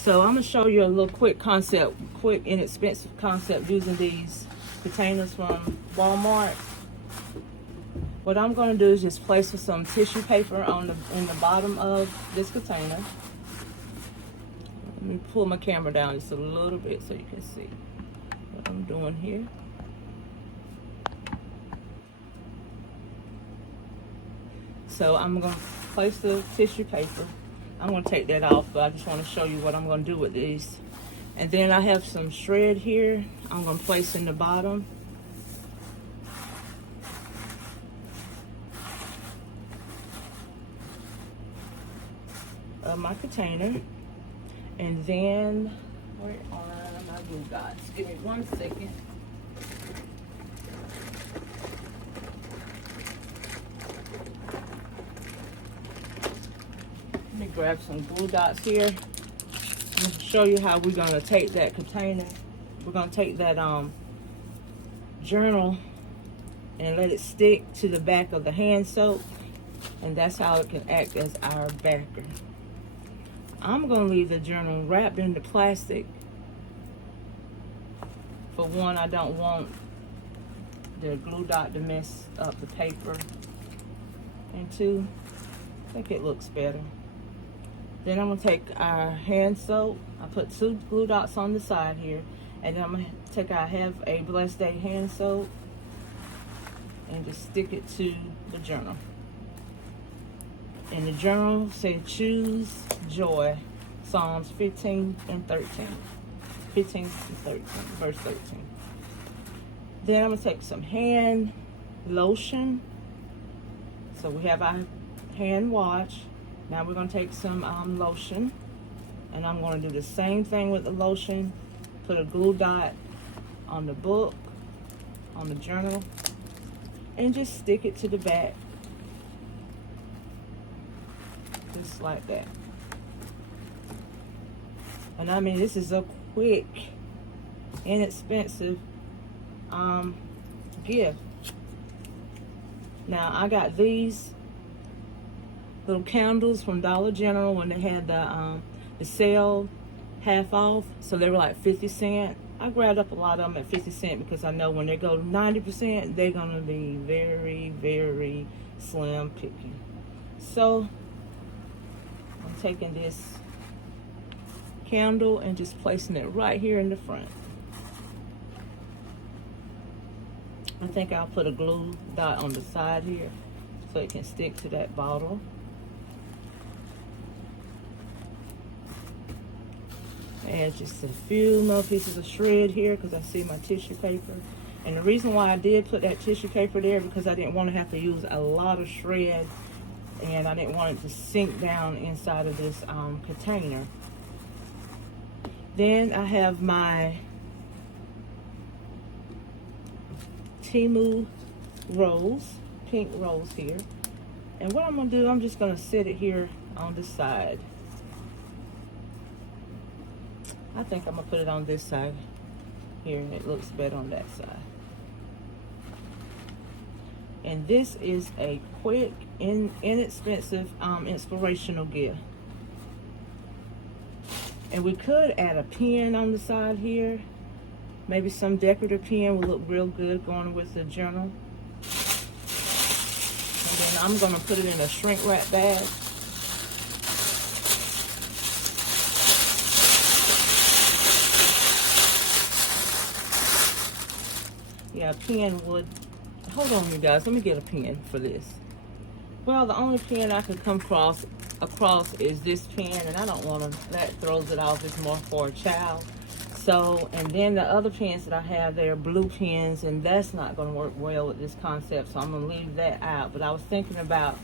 So I'm gonna show you a little quick concept, quick inexpensive concept using these containers from Walmart. What I'm gonna do is just place some tissue paper in the bottom of this container. Let me pull my camera down just a little bit so you can see what I'm doing here. So I'm gonna place the tissue paper. I'm gonna take that off, but I just wanna show you what I'm gonna do with these. And then I have some shred here I'm gonna place in the bottom. Of my container. And then, where are my glue dots? Give me 1 second. Let me grab some glue dots here. I'm going to show you how we're going to take that container. We're going to take that journal and let it stick to the back of the hand soap. And that's how it can act as our backer. I'm going to leave the journal wrapped in the plastic. For one, I don't want the glue dot to mess up the paper. And two, I think it looks better. Then I'm going to take our hand soap. I put 2 glue dots on the side here. And then I'm going to take our Have a Blessed Day hand soap and just stick it to the journal. And the journal said, choose joy, Psalms 15 and 13. 15 and 13, verse 13. Then I'm going to take some hand lotion. So we have our hand wash. Now we're going to take some lotion. And I'm going to do the same thing with the lotion. Put a glue dot on the book, on the journal, and just stick it to the back. Just like that. And I mean, this is a quick, inexpensive gift. Now I got these little candles from Dollar General when they had the sale half off, so they were like 50 cents. I grabbed up a lot of them at 50 cents because I know when they go 90%, they're gonna be very, very slim picking. So I'm taking this candle and just placing it right here in the front. I think I'll put a glue dot on the side here so it can stick to that bottle. Add just a few more pieces of shred here because I see my tissue paper. And the reason why I did put that tissue paper there because I didn't want to have to use a lot of shred, and I didn't want it to sink down inside of this container. Then I have my Temu rose, pink rose here. And what I'm going to do, I'm just going to set it here on the side. I think I'm going to put it on this side here, and it looks better on that side. And this is a quick, inexpensive, inspirational gift. And we could add a pen on the side here. Maybe some decorative pen will look real good going with the journal. And then I'm going to put it in a shrink wrap bag. Yeah, a pen would... Hold on, you guys. Let me get a pen for this. Well, the only pen I could come across is this pen, and I don't want to... That throws it off. It's more for a child. So, and then the other pens that I have, they're blue pens, and that's not going to work well with this concept, so I'm going to leave that out. But I was thinking about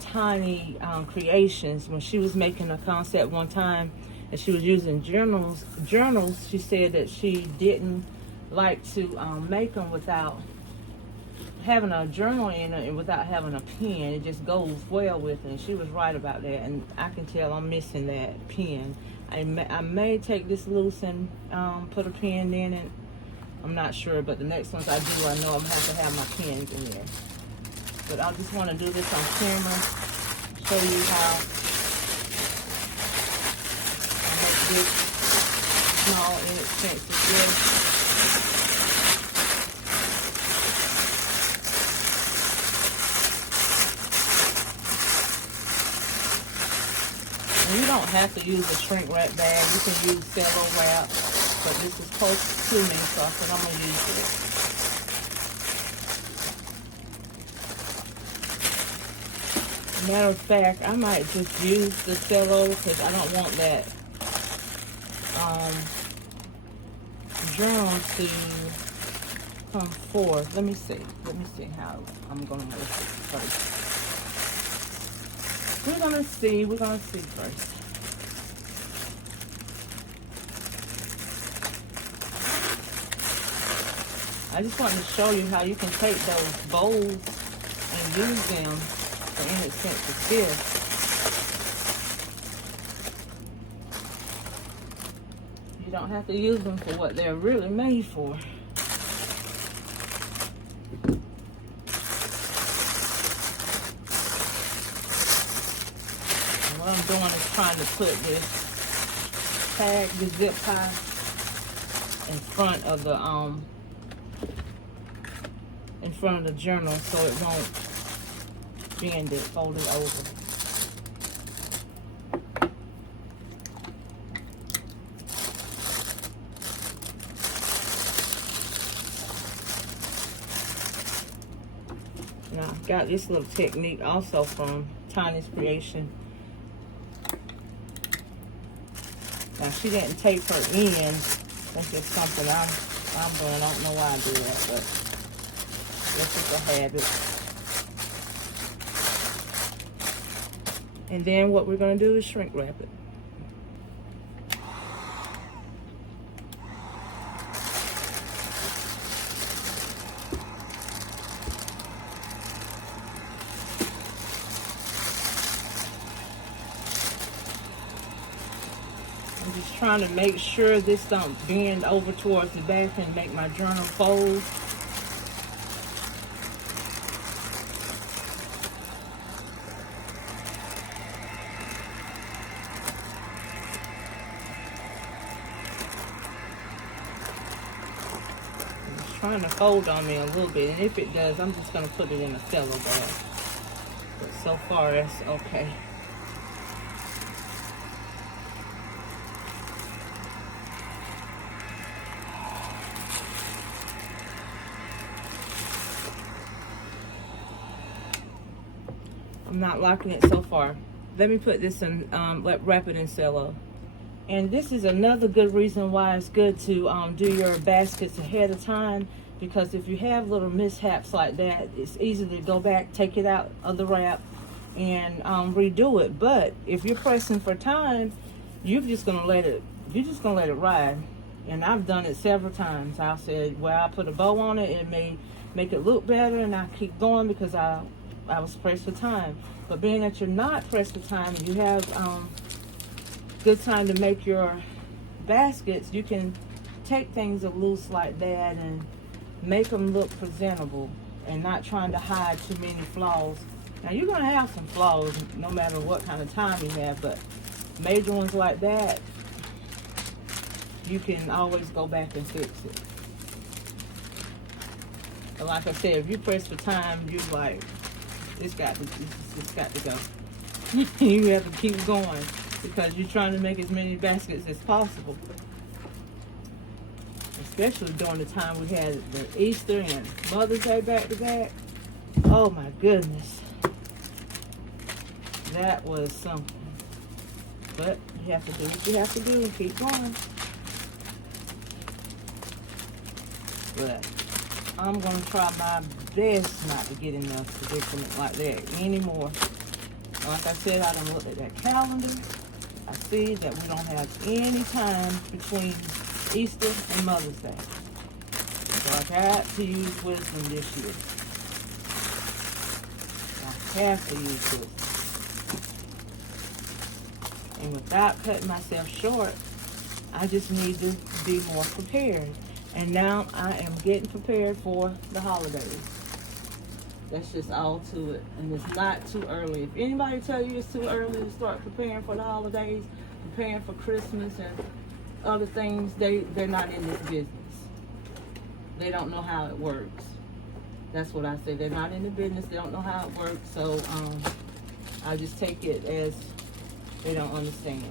Tiny Creations. When she was making a concept one time, and she was using journals, she said that she didn't like to make them without having a journal in it and without having a pen. It just goes well with it, and she was right about that, and I can tell I'm missing that pen. I may take this loose and put a pen in it. I'm not sure, but the next ones I do, I know I'm going to have my pens in there. But I just want to do this on camera, show you how I make the this small, inexpensive gift. And you don't have to use a shrink wrap bag. You can use cello wrap. But this is close to me, so I said I'm going to use it. Matter of fact, I might just use the cello because I don't want that journal to come forth. Let me see how I'm going to make it first. We're going to see first. I just wanted to show you how you can take those bowls and use them for inexpensive gifts. You don't have to use them for what they're really made for. And what I'm doing is trying to put this tag, the zip tie, in front of the journal so it won't bend it, fold it over. Now I got this little technique also from Tiny's Creation. Now she didn't tape her in. That's just something I'm doing. I don't know why I do that, but this is a habit. And then what we're going to do is shrink wrap it. I'm just trying to make sure this don't bend over towards the back and make my journal fold. Trying to fold on me a little bit, and if it does, I'm just going to put it in a cello bag. But so far, that's okay. I'm not locking it so far. Let me put this in, wrap it in cello. And this is another good reason why it's good to do your baskets ahead of time, because if you have little mishaps like that, it's easy to go back, take it out of the wrap, and redo it. But if you're pressing for time, you're just gonna let it ride. And I've done it several times. I said, well, I put a bow on it, it may make it look better, and I keep going because I was pressed for time. But being that you're not pressed for time, and you have good time to make your baskets, you can take things loose like that and make them look presentable and not trying to hide too many flaws. Now you're going to have some flaws no matter what kind of time you have, but major ones like that, you can always go back and fix it. But like I said, if you press for time, you're like, it's got to go. You have to keep going, because you're trying to make as many baskets as possible. Especially during the time we had the Easter and Mother's Day back to back. Oh my goodness. That was something. But you have to do what you have to do and keep going. But I'm going to try my best not to get in a predicament like that anymore. Like I said, I done looked at that calendar. I see that we don't have any time between Easter and Mother's Day. So I got to use wisdom this year. I have to use wisdom. And without cutting myself short, I just need to be more prepared. And now I am getting prepared for the holidays. That's just all to it. And it's not too early. If anybody tell you it's too early to start preparing for the holidays, preparing for Christmas and other things, they're not in this business. They don't know how it works. That's what I say. They're not in the business. They don't know how it works. So I just take it as they don't understand,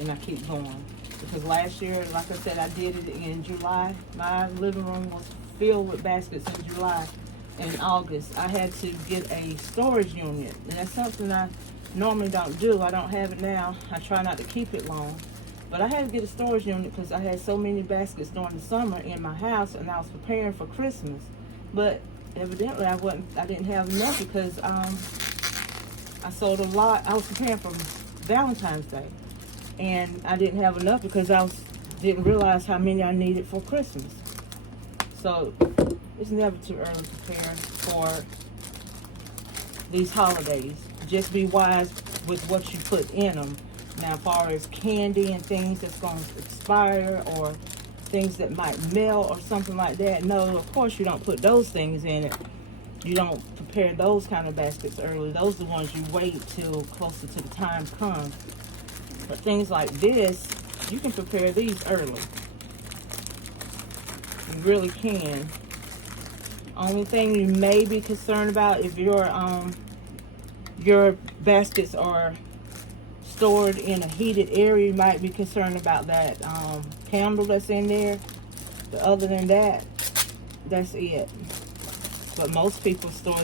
and I keep going. Because last year, like I said, I did it in July. My living room was filled with baskets in July. In August, I had to get a storage unit, and that's something I normally don't do. I don't have it now. I try not to keep it long, but I had to get a storage unit because I had so many baskets during the summer in my house, and I was preparing for Christmas. But evidently, I didn't have enough because I sold a lot. I was preparing for Valentine's Day, and I didn't have enough because didn't realize how many I needed for Christmas. So it's never too early to prepare for these holidays. Just be wise with what you put in them. Now, as far as candy and things that's going to expire or things that might melt or something like that, no, of course you don't put those things in it. You don't prepare those kind of baskets early. Those are the ones you wait till closer to the time comes. But things like this, you can prepare these early. You really can. Only thing you may be concerned about if your baskets are stored in a heated area, you might be concerned about that candle that's in there. But other than that, that's it. But most people store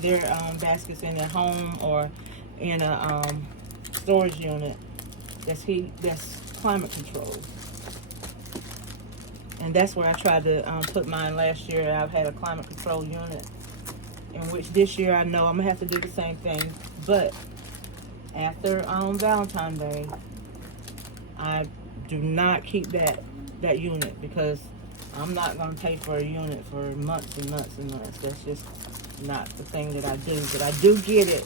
their baskets in their home or in a storage unit that's climate controlled. And that's where I tried to put mine last year. I've had a climate control unit, in which this year I know I'm gonna have to do the same thing. But after Valentine's Day, I do not keep that unit because I'm not gonna pay for a unit for months and months and months. That's just not the thing that I do. But I do get it.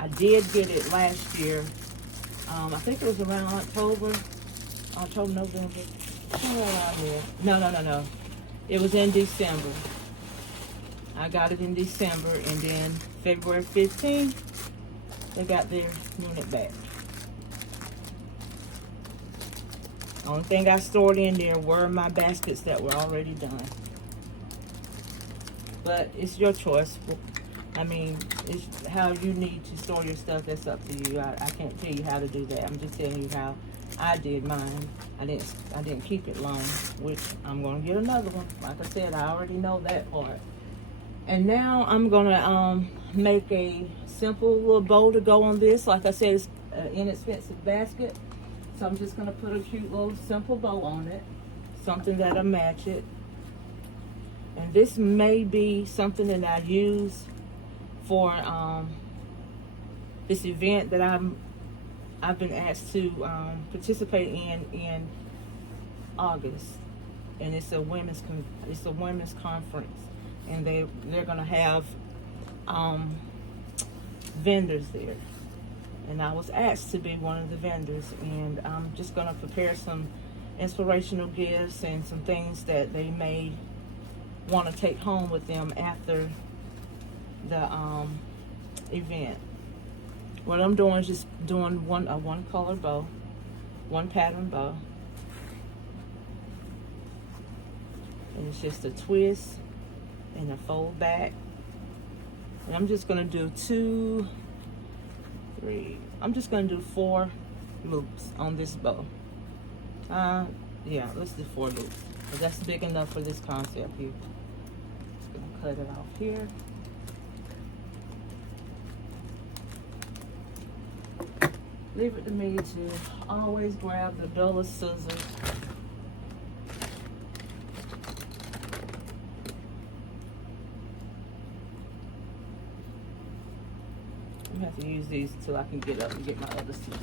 I did get it last year. I think it was around October, November. No. It was in December. I got it in December, and then February 15th, they got their unit back. Only thing I stored in there were my baskets that were already done. But it's your choice. I mean, it's how you need to store your stuff. That's up to you. I can't tell you how to do that. I'm just telling you how I did mine. I didn't keep it long, which I'm gonna get another one. Like I said, I already know that part. And now I'm gonna make a simple little bow to go on this. Like I said, it's an inexpensive basket, so I'm just gonna put a cute little simple bow on it, something that'll match it. And this may be something that I use for this event that I've been asked to participate in August, and it's a women's conference, and they're gonna have vendors there, and I was asked to be one of the vendors, and I'm just gonna prepare some inspirational gifts and some things that they may want to take home with them after the event. What I'm doing is just doing a one color bow, one pattern bow. And it's just a twist and a fold back. And I'm just gonna do I'm just gonna do 4 loops on this bow. Yeah, let's do 4 loops. Because that's big enough for this concept here. Just gonna cut it off here. Leave it to me to always grab the dullest scissors. I'm gonna have to use these until I can get up and get my other scissors.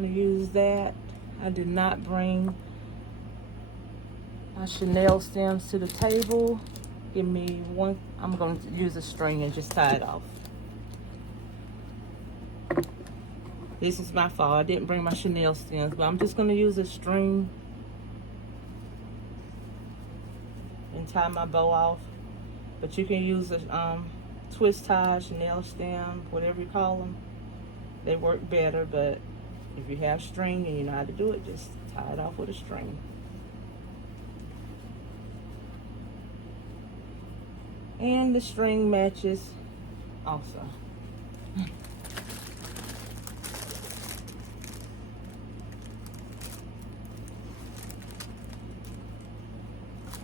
To use that. I did not bring my Chanel stems to the table. Give me one. I'm going to use a string and just tie it off. This is my fault. I didn't bring my Chanel stems, but I'm just going to use a string and tie my bow off. But you can use a twist tie, Chanel stem, whatever you call them. They work better, but if you have string and you know how to do it, just tie it off with a string. And the string matches also.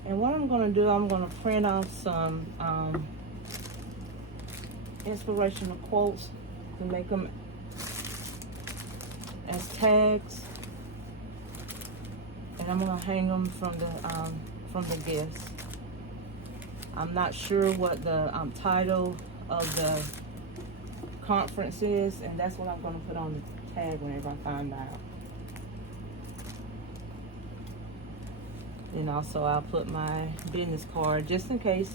And what I'm going to do, I'm going to print off some inspirational quotes to make them as tags. And I'm going to hang them from the gifts. I'm not sure what the title of the conference is, and that's what I'm going to put on the tag whenever I find out. And also I'll put my business card just in case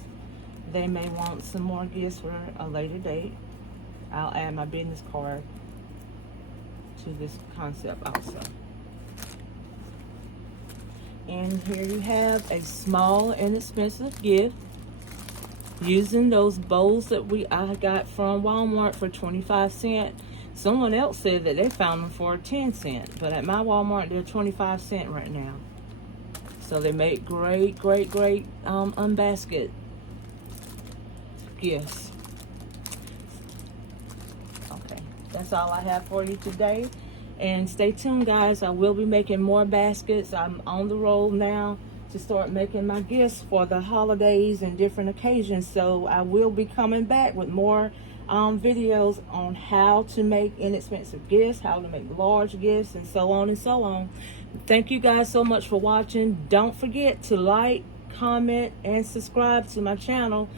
they may want some more gifts for a later date. I'll add my business card to this concept also. And here you have a small inexpensive gift using those bowls that I got from Walmart for 25 cents. Someone else said that they found them for 10 cents, but at my Walmart they're 25 cents right now. So they make great unbasket gifts. Okay, that's all I have for you today. And stay tuned, guys. I will be making more baskets. I'm on the roll now to start making my gifts for the holidays and different occasions. So I will be coming back with more videos on how to make inexpensive gifts, how to make large gifts, and so on and so on. Thank you guys so much for watching. Don't forget to like, comment, and subscribe to my channel.